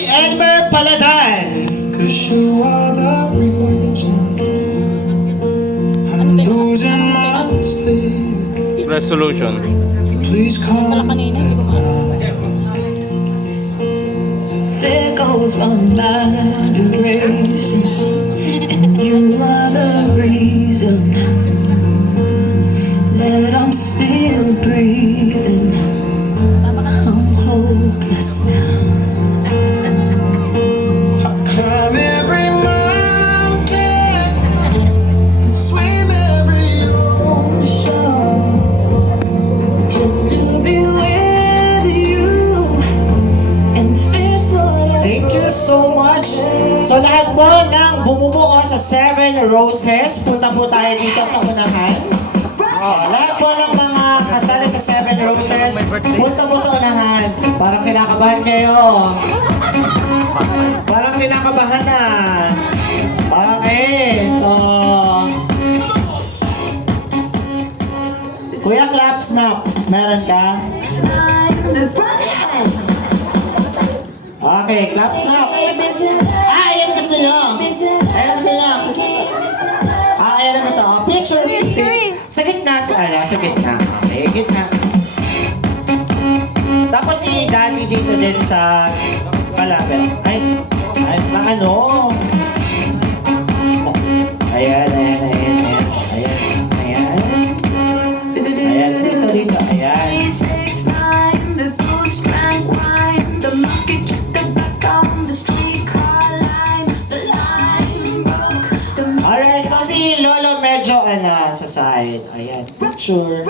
Elmer Paladan. Cause you are the reason I'm losing my sleep. Resolution. Please Wala call kanina, di ba ba? There goes my mind racing, and you are the reason that I'm still breathing. I'm hopeless now. I climb every mountain, swim every ocean. Just to be with you and fix what I Thank you so much. So lahat po ng bumubuo sa 7 Roses, punta po tayo dito sa unahan. Lahat po ng mga kasali sa 7 Roses, punta po sa unahan. Parang kinakabahan kayo. Parang kinakabahan na. Okay, so... Kuya Claps na, meron ka? Okay, Claps na. Ayan gusto nyo. Ayan gusto nyo. Ayan ang gusto. Picture. Sa gitna, sa gitna. Okay, gitna. Tapos si Daddy dito din sa kalabit. Ay, ano. Ayan. Ayan. Ayan, dito. Ayan. Alright, so si Lolo medyo sa side. Ayan, picture.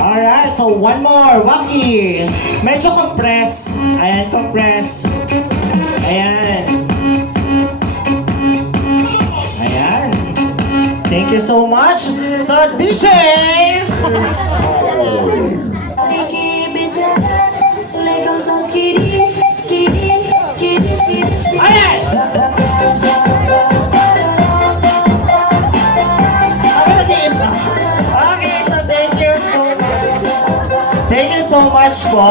Alright, so one more. Waki. Medyo compress. Ayan, compress. Ayan. Ayan. Thank you so much. So, DJ! Ayan! Okay, so thank you so much. Thank you so much po.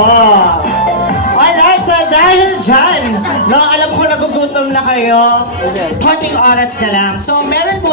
Alright, so dahil dyan, no, alam ko nagugutom na kayo, konting oras na lang. So, meron po